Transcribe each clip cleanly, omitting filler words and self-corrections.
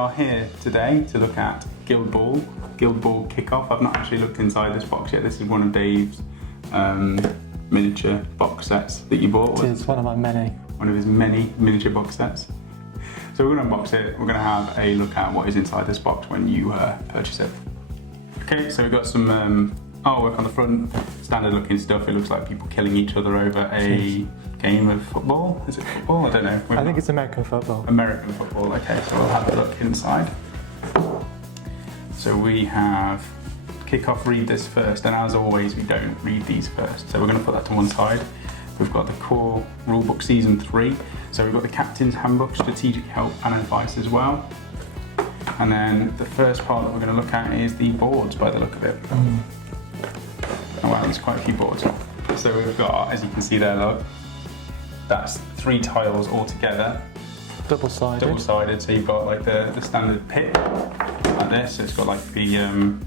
are here today to look at Guildball Kickoff. I've not actually looked inside this box yet. This is one of Dave's miniature box sets that you bought. It's one of my many. One of his many miniature box sets. So we're going to unbox it. We're going to have a look at what is inside this box when you purchase it. Okay, so we've got some artwork on the front, standard looking stuff. It looks like people killing each other over a game of football. Is it football? I don't know. I think it's American football. American football, okay, so we'll have a look inside. So we have Kickoff, read this first, and as always we don't read these first. So we're going to put that to one side. We've got the core rulebook season 3. So we've got the Captain's Handbook, strategic help and advice as well. And then the first part that we're going to look at is the boards by the look of it. Oh wow, there's quite a few boards. So we've got, as you can see there, look, that's 3 tiles all together. Double-sided. Double-sided, so you've got like the standard pit, like this. So it's got like the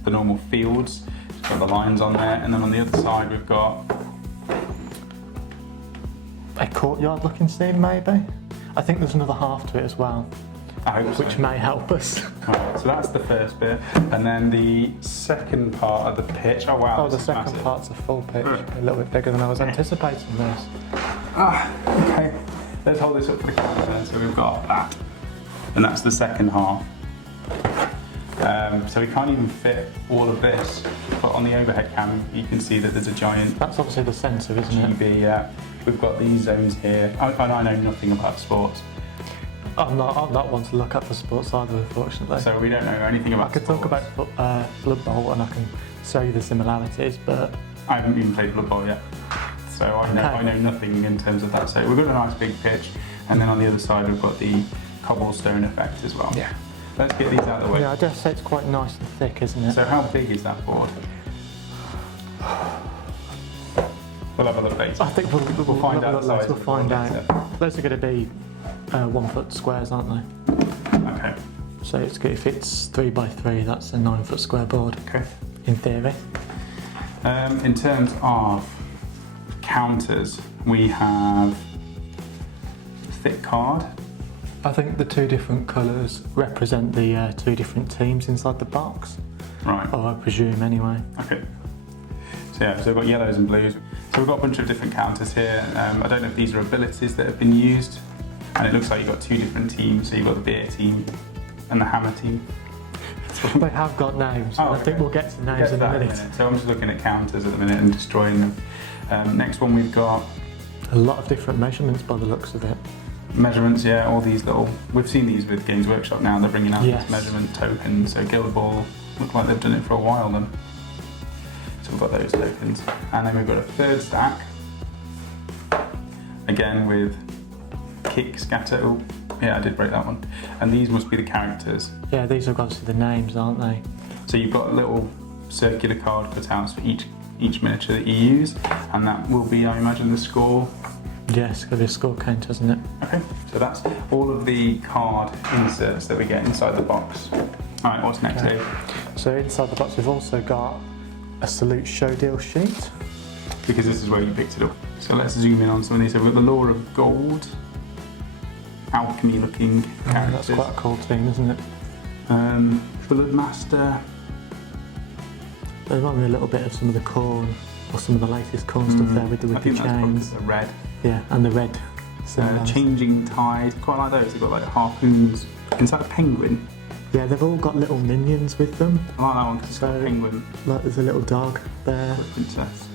normal fields, it's got the lines on there, and then on the other side we've got a courtyard looking scene, maybe? I think there's another half to it as well. I hope so. Which may help us. Alright, so that's the first bit, and then the second part of the pitch. Oh wow! Oh, the second massive. part's a full pitch, a little bit bigger than I was anticipating this. Okay. Let's hold this up for the camera then. So we've got that, and that's the second half. So we can't even fit all of this, but on the overhead cam you can see that there's a giant. That's obviously the centre, isn't it? GB, yeah. We've got these zones here. I know nothing about sports. I'm not one to look up for sports either, unfortunately. So we don't know anything about sports. I could talk about Blood Bowl and I can show you the similarities, but I haven't even played Blood Bowl yet, so I know nothing in terms of that. So we've got a nice big pitch, and then on the other side we've got the cobblestone effect as well. Yeah. Let's get these out of the way. Yeah, I dare say it's quite nice and thick, isn't it? So how big is that board? We'll have a look later. I think we'll find out. We'll find out. Those are going to be 1 foot squares, aren't they? Okay. So if it's 3 by 3, that's a 9 foot square board. Okay. In theory. In terms of counters, we have thick card. I think the 2 different colours represent the 2 different teams inside the box. Right. Or I presume anyway. Okay. So yeah, so we've got yellows and blues. So we've got a bunch of different counters here. I don't know if these are abilities that have been used. And it looks like you've got 2 different teams. So you've got the beer team and the hammer team. They have got names. Oh, I think we'll get to names in a minute. So I'm just looking at counters at the minute and destroying them. Next one we've got a lot of different measurements by the looks of it. Measurements, yeah, all these little, we've seen these with Games Workshop now, they're bringing out these measurement tokens. So Guildball, look like they've done it for a while then. So we've got those tokens. And then we've got a third stack, again with kick, scatter. Oh, yeah, I did break that one. And these must be the characters. Yeah, these are obviously the names, aren't they? So you've got little circular card cutouts for each miniature that you use, and that will be, I imagine, the score. Yes, it's got to be a score count, isn't it? Okay, so that's all of the card inserts that we get inside the box. Alright, what's next, Dave? So inside the box we've also got a Salute show deal sheet. Because this is where you picked it up. So let's zoom in on some of these. So we've got the Law of Gold, alchemy looking characters. That's quite a cool team, isn't it? Bloodmaster. There might be a little bit of some of the corn, or some of the latest corn stuff there with the chains. I think that's probably the red. Yeah, and the red. Changing Tide, quite like those. They've got like harpoons. Is that a penguin? Yeah, they've all got little minions with them. I like that one because it's got a penguin. Like there's a little dog there. Princess.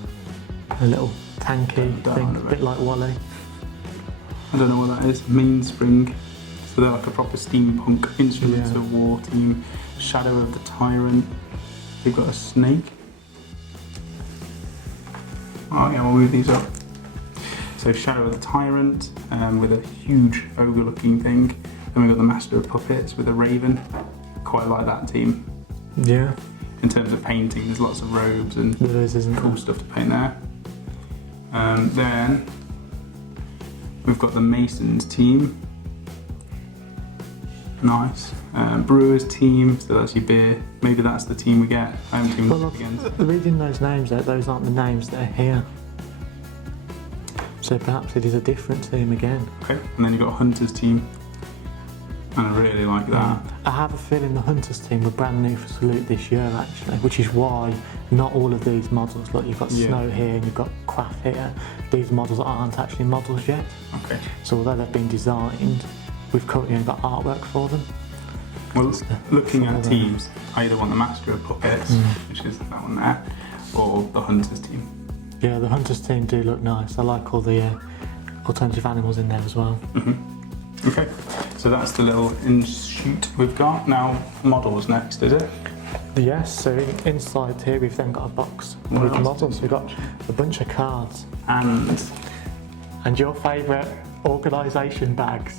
A little tanky thing, a bit like Wally. I don't know what that is. Mainspring. So they're like a proper steampunk instruments of war team. Shadow of the Tyrant. They've got a snake. Oh yeah, we'll move these up. So Shadow of the Tyrant with a huge ogre looking thing. Then we've got the Master of Puppets with a raven. Quite like that team. Yeah. In terms of painting, there's lots of robes and cool stuff to paint there. Then we've got the Masons team. Nice. Brewers team, so that's your beer. Maybe that's the team we get. Home team against. Reading those names out, those aren't the names that are here. So perhaps it is a different team again. Okay, and then you've got a Hunters team. I really like that. I have a feeling the Hunters team were brand new for Salute this year actually, which is why not all of these models, look, you've got Snow here and you've got Quaff here, these models aren't actually models yet. Okay. So although they've been designed, we've currently only got artwork for them. Well, looking at teams, I either want the Master of Puppets, which is that one there, or the Hunters team. Yeah, the Hunters team do look nice. I like all the alternative animals in there as well. Okay, so that's the little in-shoot we've got. Now, models next, is it? Yes, so inside here we've then got a box with the models. We've got a bunch of cards. And your favourite organisation bags.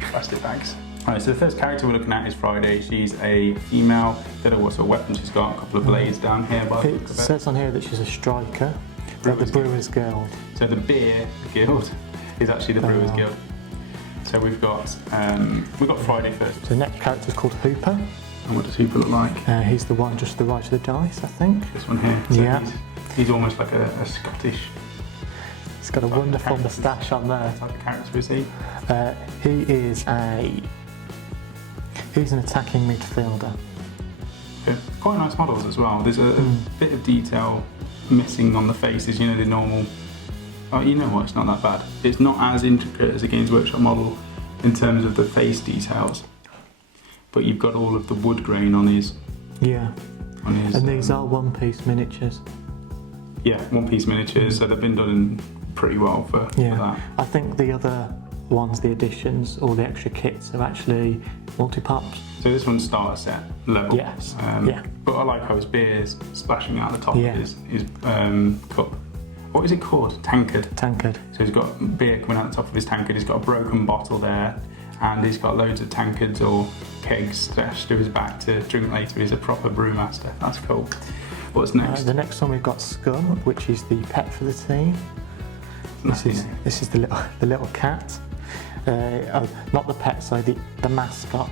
Plastic bags. Alright, so the first character we're looking at is Friday. She's a female. Don't know what sort of weapon she's got. A couple of blades down here. It says on here that she's a striker. At the Brewers Guild. So the beer guild is actually the Brewers Guild. So we've got Friday first. So the next character is called Hooper. And what does Hooper look like? He's the one just to the right of the dice, I think. This one here. So yeah. He's almost like a Scottish. He's got a wonderful moustache on there. What type of character is he? He's an attacking midfielder. Okay. Quite nice models as well. There's a bit of detail missing on the faces, you know, the normal. Oh, you know what? It's not that bad. It's not as intricate as a Games Workshop model in terms of the face details, but you've got all of the wood grain on his. Yeah. And these are one-piece miniatures. Yeah, one-piece miniatures. So they've been done pretty well for that. I think the other ones, the additions, or the extra kits, are actually multi-pops. So this one's starter set level. Yes. But I like how his beer's splashing out the top of his cup. What is it called? Tankard. Tankard. So he's got beer coming out the top of his tankard. He's got a broken bottle there, and he's got loads of tankards or kegs stashed to his back to drink later. He's a proper brewmaster. That's cool. What's next? The next one we've got Scum, which is the pet for the team. This is the little cat. Not the pet, so the mascot.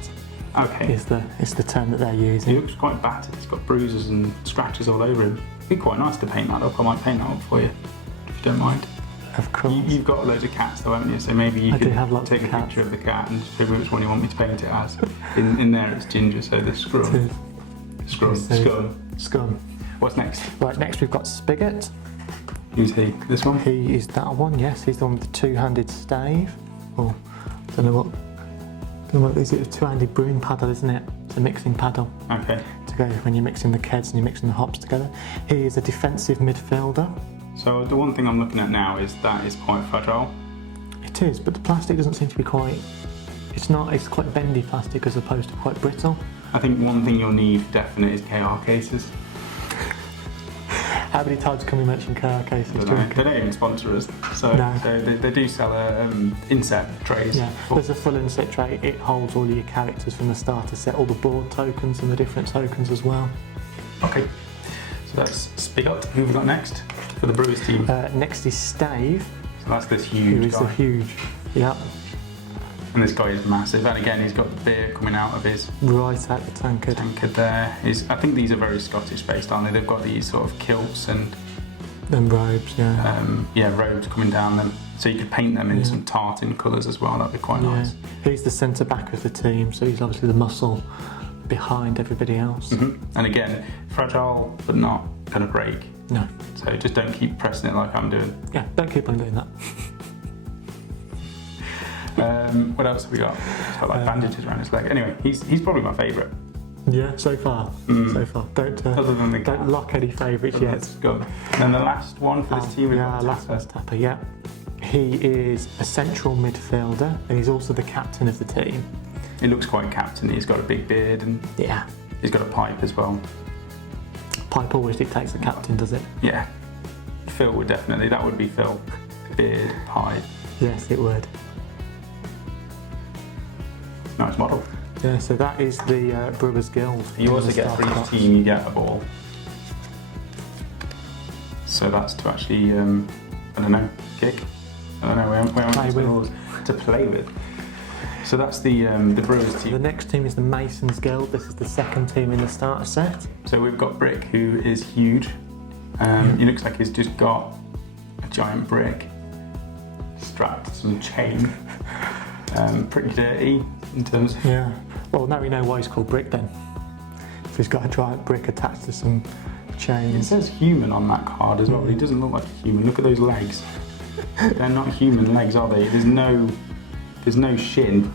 Okay. Is the term that they're using. He looks quite battered. He's got bruises and scratches all over him. It'd be quite nice to paint that up. I might paint that up for you, if you don't mind. Of course. You've got loads of cats though, haven't you? So maybe you could take a cats. picture of the cat and show me which one you want me to paint it as. In there it's Ginger, so the Scrum. Scum. What's next? Right, next we've got Spigot. Who's he? This one? He is that one, yes. He's the one with the two-handed stave. Oh, don't know what is it? A two-handed brewing paddle, isn't it? It's a mixing paddle. Okay. To go when you're mixing the Keds and you're mixing the hops together. He is a defensive midfielder. So the one thing I'm looking at now is that is quite fragile. It is, but the plastic doesn't seem to be quite. It's quite bendy plastic as opposed to quite brittle. I think one thing you'll need for definite is KR cases. How many times can we mention KR cases? They don't even sponsor us, so they do sell inset trays. Yeah, there's a full inset tray. It holds all your characters from the starter set, all the board tokens and the different tokens as well. Okay, so that's Spigot. Who have we got next for the Brewers team? Next is Stave. So that's this huge guy. Yep. And this guy is massive, and again he's got the beer coming out of his right out the tankard. There. I think these are very Scottish based, aren't they? They've got these sort of kilts and robes, robes coming down them. So you could paint them in some tartan colours as well. That'd be quite nice. He's the centre back of the team, so he's obviously the muscle behind everybody else. And again, fragile but not gonna break. No. So just don't keep pressing it like I'm doing. Yeah, don't keep on doing that. What else have we got? He's got like bandages around his leg. Anyway, he's probably my favourite. Yeah, so far. So far. Other than the cat. Don't lock any favourites yet. That's good. And then the last one for this team we've got last one's Tapper, yeah. He is a central midfielder and he's also the captain of the team. He looks quite captain-y. He's got a big beard and he's got a pipe as well. Pipe always dictates the captain, does it? Yeah. Phil would definitely. That would be Phil. Beard, pipe. Yes, it would. Nice model. Yeah, so that is the Brewers Guild. You also get for each team you get a ball. So that's to actually, I don't know, kick. I don't know where to play with. So that's the Brewers team. The next team is the Masons Guild. This is the second team in the starter set. So we've got Brick, who is huge. He looks like he's just got a giant brick strapped to some chain. Pretty dirty. in terms of... Yeah. Well, now we know why he's called Brick then. If he's got a giant brick attached to some It chains. says human on that card as well, but he doesn't look like a human. Look at those legs. They're not human legs, are they? There's no shin.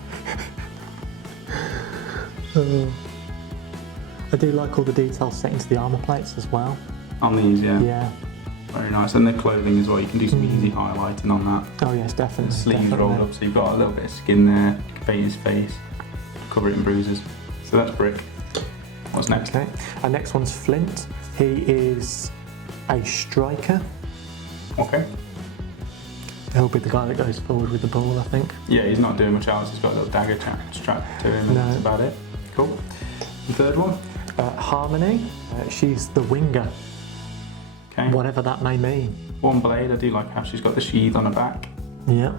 I do like all the details set into the armour plates as well. On these, yeah. Yeah. Very nice. And their clothing as well. You can do some easy highlighting on that. Oh yes, definitely. Sleeves definitely. rolled up, so you've got a little bit of skin there. You can paint his face, cover it in bruises. So that's Brick. What's next? Okay. Our next one's Flint. He is a striker. Okay. He'll be the guy that goes forward with the ball, I think. Yeah, he's not doing much else. He's got a little dagger strapped to him, and that's about it. Cool. The third one? Harmony. She's the winger. Okay. Whatever that may mean. One blade. I do like how she's got the sheath on her back. Yeah.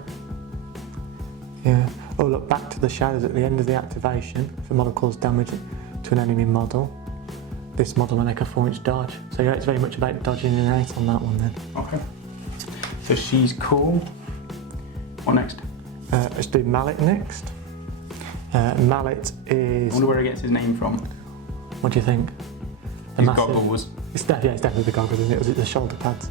Yeah. Oh, look, back to the shadows at the end of the activation. If a model causes damage to an enemy model, this model will make a 4-inch dodge. So yeah, it's very much about dodging in and out on that one then. Okay. So she's cool. What next? Let's do Mallet next. Mallet I is... wonder where he gets his name from. What do you think? His goggles. It's definitely the goggles, isn't it? Was it the shoulder pads?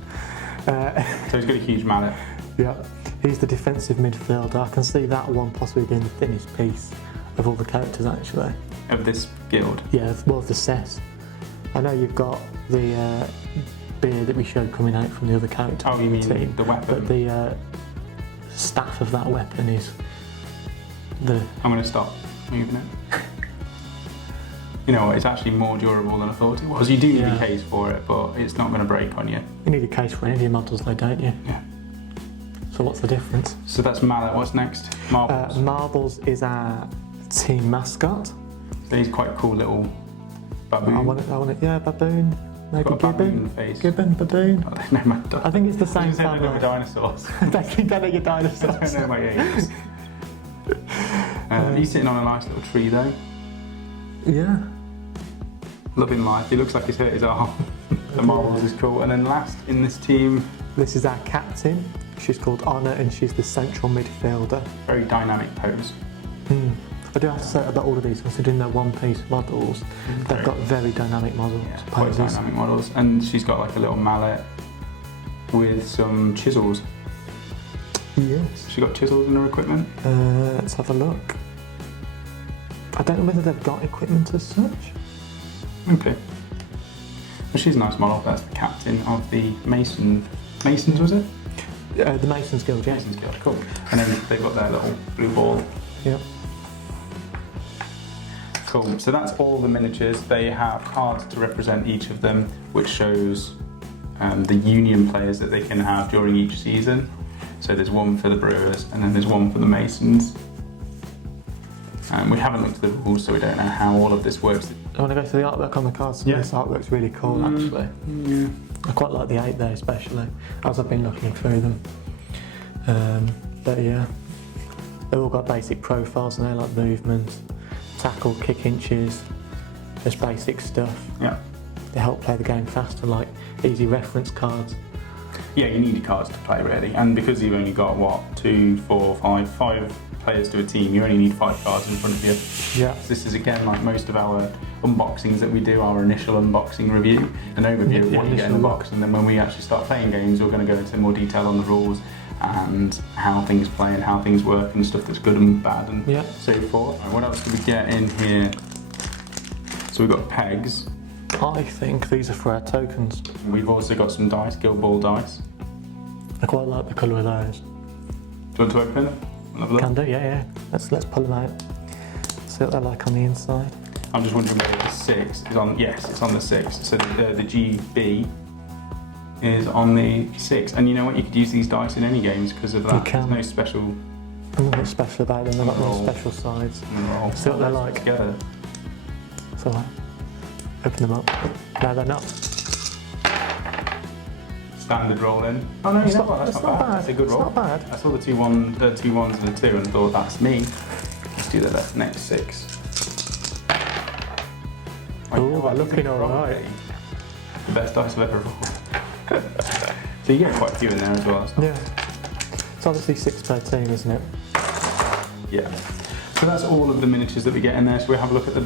So he's got a huge mallet. Yeah. He's the defensive midfielder. I can see that one possibly being the thinnest piece of all the characters, actually. Of this guild. Yeah, well, of the set. I know you've got the beard that we showed coming out from the other character. Oh, you mean team, the weapon? but the staff of that weapon is the... I'm going to stop moving it. You know what, it's actually more durable than I thought it was. You do need a case for it, but it's not going to break on you. You need a case for any of your models though, don't you? Yeah. So what's the difference? So that's Mallet. What's next? Marbles. Marbles is our team mascot. So he's quite a cool little baboon. I want it, yeah, baboon. Maybe Got a baboon gibbon. face. Gibbon, baboon. I don't know my I think it's the same I don't know family. dinosaurs. Don't know your I dinosaurs. don't know my apes. He's sitting on a nice little tree though. Yeah. Loving life. He looks like he's hurt his arm. The Marbles is cool. And then last in this team, This is our captain. She's called Honor and she's the central midfielder. very dynamic pose. I do have to say about all of these, considering they're one-piece models, they've got very dynamic models. Yeah, quite poses. dynamic models. And she's got like a little mallet with some chisels. Yes. She got chisels in her equipment. Let's have a look. I don't know whether they've got equipment as such. Okay. Well, she's a nice model. That's the captain of the Masons, was it? The Masons Guild, yeah. Masons Guild, cool. And then they've got their little blue ball. Yep. Cool. So that's all the miniatures. They have cards to represent each of them, which shows the union players that they can have during each season. So there's one for the Brewers, and then there's one for the Masons. We haven't looked at the rules, so we don't know how all of this works. I want to go through the artwork on the cards. Some of this artwork's really cool, actually. Yeah. I quite like the 8 there, especially, as I've been looking through them. But yeah, they've all got basic profiles and they like movement, tackle, kick inches, just basic stuff. Yeah. They help play the game faster, like easy reference cards. Yeah, you need your cards to play really, and because you've only got what 2, 4, 5 players to a team, you only need 5 cards in front of you. Yeah. So this is again like most of our unboxings that we do, our initial unboxing review, an overview of what you get in the box, and then when we actually start playing games, we're going to go into more detail on the rules and how things play and how things work and stuff that's good and bad and so forth. Right, what else do we get in here? So we've got pegs. I think these are for our tokens. We've also got some dice, Guildball dice. I quite like the colour of those. Do you want to open them? Have a look? Can do, yeah. Let's pull them out. See what they're like on the inside. I'm just wondering whether the 6 is on. Yes, it's on the 6. So the GB is on the 6. And you know what? You could use these dice in any games because of that. You can. There's no special. Nothing special about them. They've got no special sides. Roll. See what they're like. Together. It's alright. Open them up. No, they're not. Standard roll in. Oh no, you know what? That's not bad. That's a good roll. It's not bad. I saw the 2 ones and the 2 and thought that's me. Let's do the next 6. Oh, they're looking alright. The best dice I've ever rolled. So you get quite a few in there as well. Yeah. It's obviously 6 per team, isn't it? Yeah. So that's all of the miniatures that we get in there. So we'll have a look at the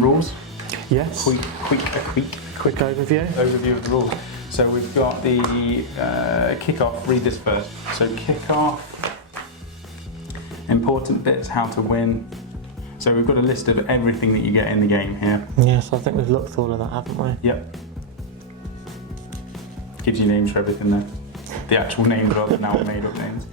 rules. Yes. Quick overview. Overview of the rules. So we've got the kick-off. Read this first. So kick-off. Important bits, how to win. So we've got a list of everything that you get in the game here. Yes, I think we've looked through all of that, haven't we? Yep. Gives you names for everything there. The actual names rather than now made-up names.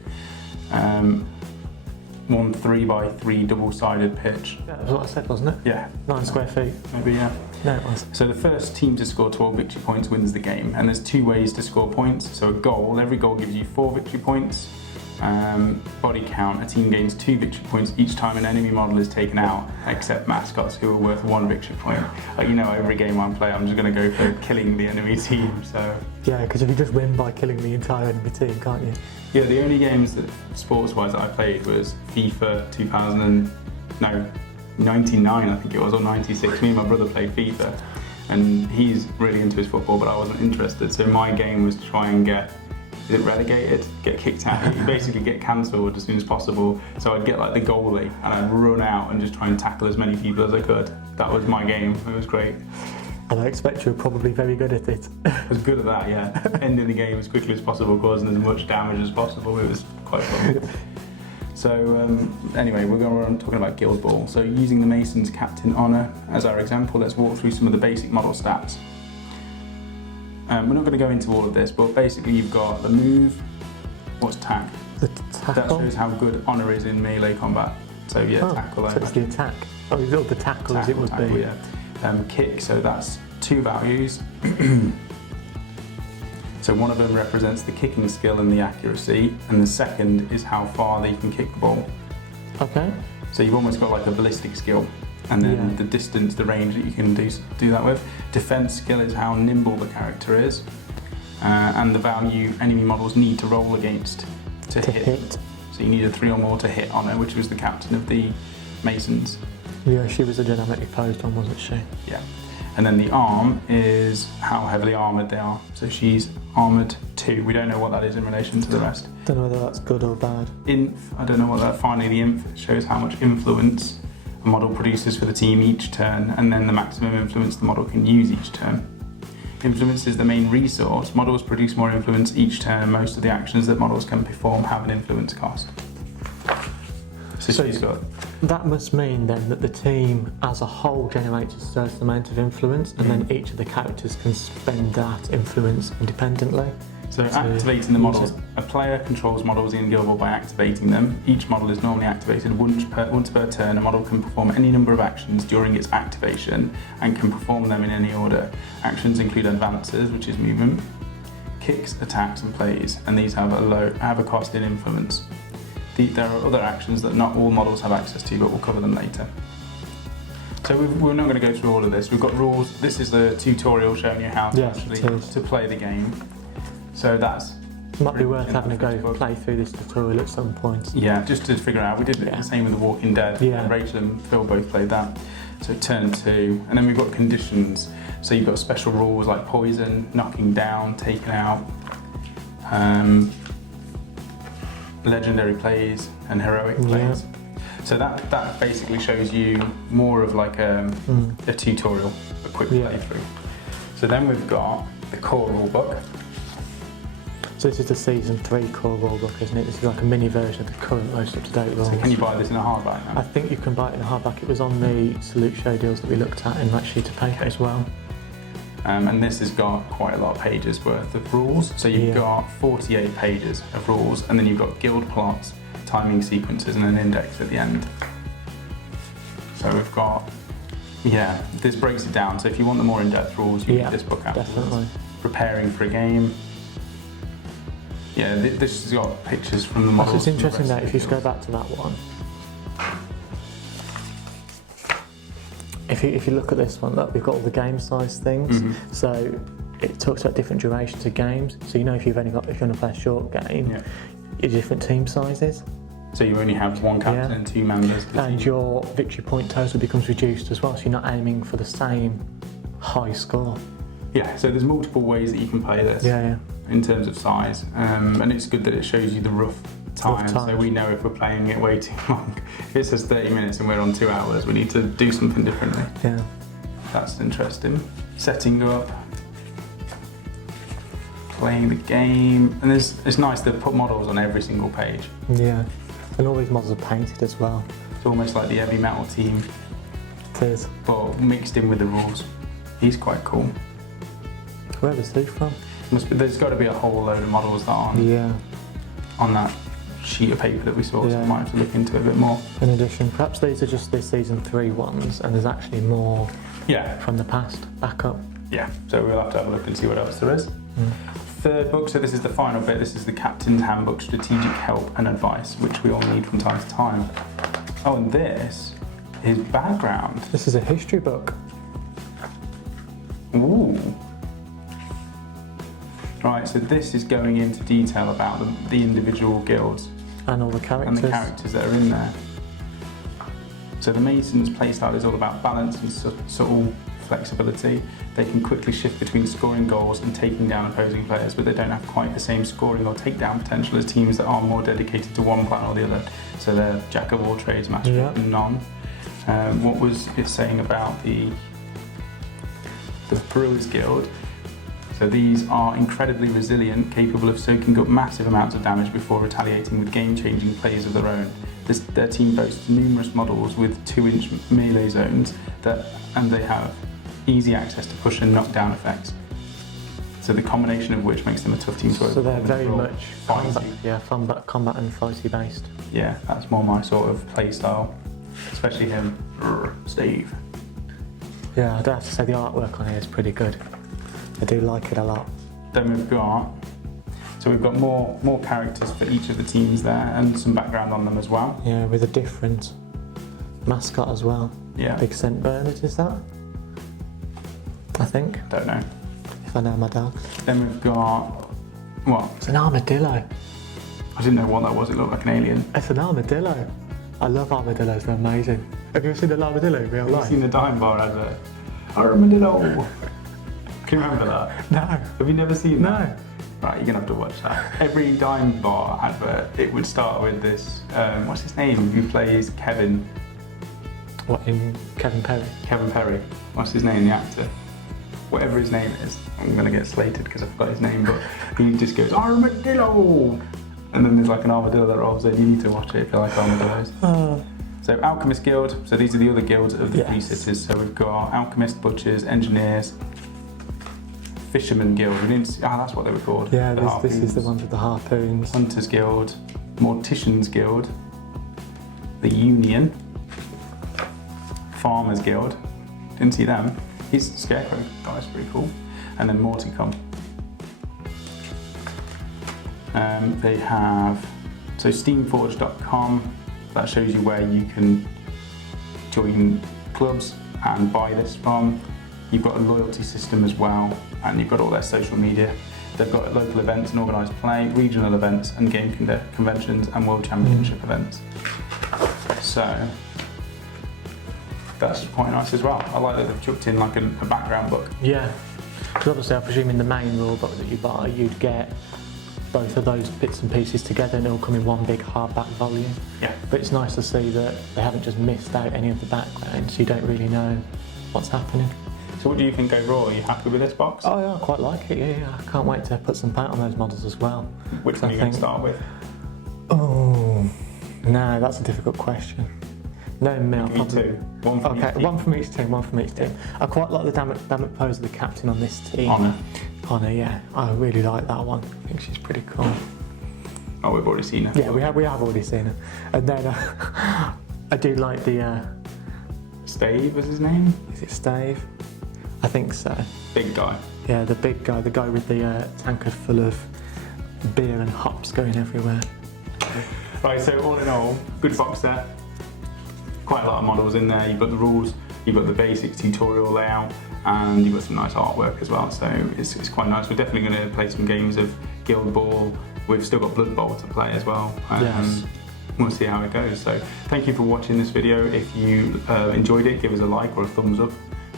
1 3x3 double-sided pitch. That was what I said, wasn't it? Yeah. 9 square feet. Maybe, yeah. No, it was. So the first team to score 12 victory points wins the game, and there's 2 ways to score points. So a goal, every goal gives you 4 victory points. Body count, a team gains 2 victory points each time an enemy model is taken out, except mascots who are worth 1 victory point. Like, you know, every game I play, I'm just going to go for killing the enemy team. So yeah, because if you just win by killing the entire enemy team, can't you? yeah, the only games that sports-wise that I played was FIFA 99, I think it was, or 96. Me and my brother played FIFA, and he's really into his football, but I wasn't interested. So my game was to try and get relegated, get kicked out, you basically get cancelled as soon as possible. So I'd get like the goalie and I'd run out and just try and tackle as many people as I could. That was my game, it was great. And I expect you were probably very good at it. I was good at that, yeah. Ending the game as quickly as possible, causing as much damage as possible. It was quite fun. So anyway, we're talking about Guildball. So using the Mason's Captain Honour as our example, let's walk through some of the basic model stats. We're not going to go into all of this, but basically you've got the move. What's tack? The tackle? That shows how good honour is in melee combat. So yeah, tackle. So it's the attack. Oh, it's not the tackle as it would be. Yeah. Kick, so that's 2 values. So one of them represents the kicking skill and the accuracy, and the second is how far that you can kick the ball. Okay. So you've almost got like a ballistic skill. And then the distance, the range that you can do that with. Defense skill is how nimble the character is, and the value enemy models need to roll against to hit. So you need a 3 or more to hit on her, which was the captain of the Masons. Yeah, she was a dynamically posed one, wasn't she? Yeah. And then the arm is how heavily armoured they are. So she's armoured 2. We don't know what that is in relation to the rest. Don't know whether that's good or bad. Inf, I don't know what that. Finally, the inf shows how much influence a model produces for the team each turn, and then the maximum influence the model can use each turn. Influence is the main resource. Models produce more influence each turn, and most of the actions that models can perform have an influence cost. So she's got... That must mean then that the team as a whole generates a certain amount of influence, and then each of the characters can spend that influence independently. So activating the models. A player controls models in Guildball by activating them. Each model is normally activated once per turn. A model can perform any number of actions during its activation and can perform them in any order. Actions include advances, which is movement, kicks, attacks and plays, and these have a cost in influence. There are other actions that not all models have access to, but we'll cover them later. So we're not going to go through all of this. We've got rules. This is the tutorial showing you how to to play the game. So that's... Might be worth having a go play through this tutorial at some point. Yeah, just to figure out. We did the same with The Walking Dead. Yeah. Rachel and Phil both played that. So turn 2. And then we've got conditions. So you've got special rules like poison, knocking down, taken out, legendary plays and heroic plays. So that basically shows you more of like a tutorial, a quick playthrough. So then we've got the core rulebook. So this is the season 3 core rulebook, isn't it? This is like a mini version of the current most up-to-date rules. So can you buy this in a hardback now? I think you can buy it in a hardback. It was on the Salute Show deals that we looked at in that sheet of paper as well. And this has got quite a lot of pages worth of rules. So you've got 48 pages of rules, and then you've got guild plots, timing sequences, and an index at the end. So we've got, this breaks it down. So if you want the more in-depth rules, you need this book afterwards. Definitely. Preparing for a game. Yeah, this has got pictures from the models. It's interesting that if you go back to that one, if you look at this one, look, we've got all the game size things. So it talks about different durations of games. So you know if you want to play a short game, your different team sizes. So you only have 1 captain and 2 members. And your victory point total becomes reduced as well. So you're not aiming for the same high score. Yeah. So there's multiple ways that you can play this. In terms of size, and it's good that it shows you the rough time, so we know if we're playing it way too long. If it says 30 minutes and we're on 2 hours, we need to do something differently. Yeah. That's interesting. Setting up, playing the game, and it's nice to put models on every single page. Yeah, and all these models are painted as well. It's almost like the heavy metal team. It is. But mixed in with the rules. He's quite cool. Where was he from? There's got to be a whole load of models that aren't on that sheet of paper that we saw, so we might have to look into it a bit more. In addition, perhaps these are just this season 3 ones, and there's actually more from the past back up. Yeah, so we'll have to have a look and see what else there is. Third book, so this is the final bit. This is the Captain's Handbook, Strategic Help and Advice, which we all need from time to time. Oh, and this is background. This is a history book. Ooh. Right, so this is going into detail about the individual guilds. And all the characters. And the characters that are in there. So the Mason's playstyle is all about balance and subtle flexibility. They can quickly shift between scoring goals and taking down opposing players, but they don't have quite the same scoring or takedown potential as teams that are more dedicated to one plan or the other. So they're jack of all trades, master of none. What was it saying about the Brewers Guild? So these are incredibly resilient, capable of soaking up massive amounts of damage before retaliating with game-changing plays of their own. Their team boasts numerous models with 2-inch melee zones and they have easy access to push and knockdown effects. So the combination of which makes them a tough team to overcome. So they're very much fighty. combat and fighty based. Yeah, that's more my sort of play style, especially him, Steve. Yeah, I'd have to say the artwork on here is pretty good. I do like it a lot. Then we've got more characters for each of the teams there and some background on them as well. Yeah, with a different mascot as well. Yeah. Big St. Bernard, is that? I think. Don't know. If I know my dog. Then we've got, what? It's an armadillo. I didn't know what that was, it looked like an alien. It's an armadillo. I love armadillos, they're amazing. Have you ever seen an armadillo in real life? Have you seen the Dime Bar advert? Armadillo! Can you remember that? No. Have you never seen that? No. Right, you're gonna have to watch that. Every Dime Bar advert, it would start with this, what's his name, who plays Kevin? What, in Kevin Perry? Kevin Perry. What's his name, the actor? Whatever his name is. I'm gonna get slated because I forgot his name, but he just goes, Armadillo! And then there's like an armadillo that rolls in. You need to watch it if you like armadillos. So Alchemist Guild, so these are the other guilds of the Free Cities. So we've got Alchemist, Butchers, Engineers, Fisherman Guild. We didn't see, that's what they were called. Yeah, this is the ones with the harpoons. Hunters Guild, Morticians Guild, the Union, Farmers Guild. Didn't see them. He's Scarecrow. Oh, that's pretty cool. And then more to come. They have Steamforged.com. That shows you where you can join clubs and buy this from. You've got a loyalty system as well, and you've got all their social media. They've got local events and organised play, regional events and game conventions and world championship events. So that's quite nice as well. I like that they've chucked in like a background book. Yeah, because obviously I presume in the main rule book that you buy, you'd get both of those bits and pieces together and it'll come in one big hardback volume. Yeah. But it's nice to see that they haven't just missed out any of the background, so you don't really know what's happening. So what do you think overall? Are you happy with this box? Oh yeah, I quite like it, yeah. I can't wait to put some paint on those models as well. Which one are you going to start with? Oh, no, that's a difficult question. No, I'll probably... two. One from each team. One from each team. I quite like the damage pose of the captain on this team. Honor, yeah. I really like that one. I think she's pretty cool. Oh, we've already seen her. Yeah, we have already seen her. And then I do like the... Stave was his name? Is it Stave? I think so. Big guy. Yeah, the big guy, the guy with the tankard full of beer and hops going everywhere. Right, so all in all, good box set. Quite a lot of models in there. You've got the rules, you've got the basic tutorial layout, and you've got some nice artwork as well, so it's quite nice. We're definitely going to play some games of Guildball. We've still got Blood Bowl to play as well. Yes. We'll see how it goes. So thank you for watching this video. If you enjoyed it, give us a like or a thumbs up.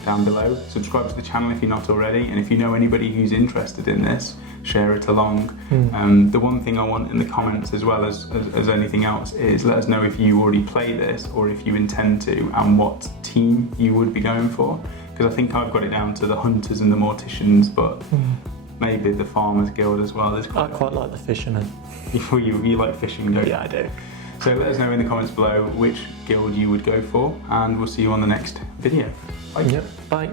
down below. Subscribe to the channel if you're not already, and if you know anybody who's interested in this, share it along. The one thing I want in the comments as well as anything else is let us know if you already play this or if you intend to, and what team you would be going for, because I think I've got it down to the hunters and the morticians, but maybe the farmers guild as well. I quite like the fishermen. You like fishing, don't you? Yeah, I do. So let us know in the comments below which guild you would go for, and we'll see you on the next video. Bye. Yep, bye.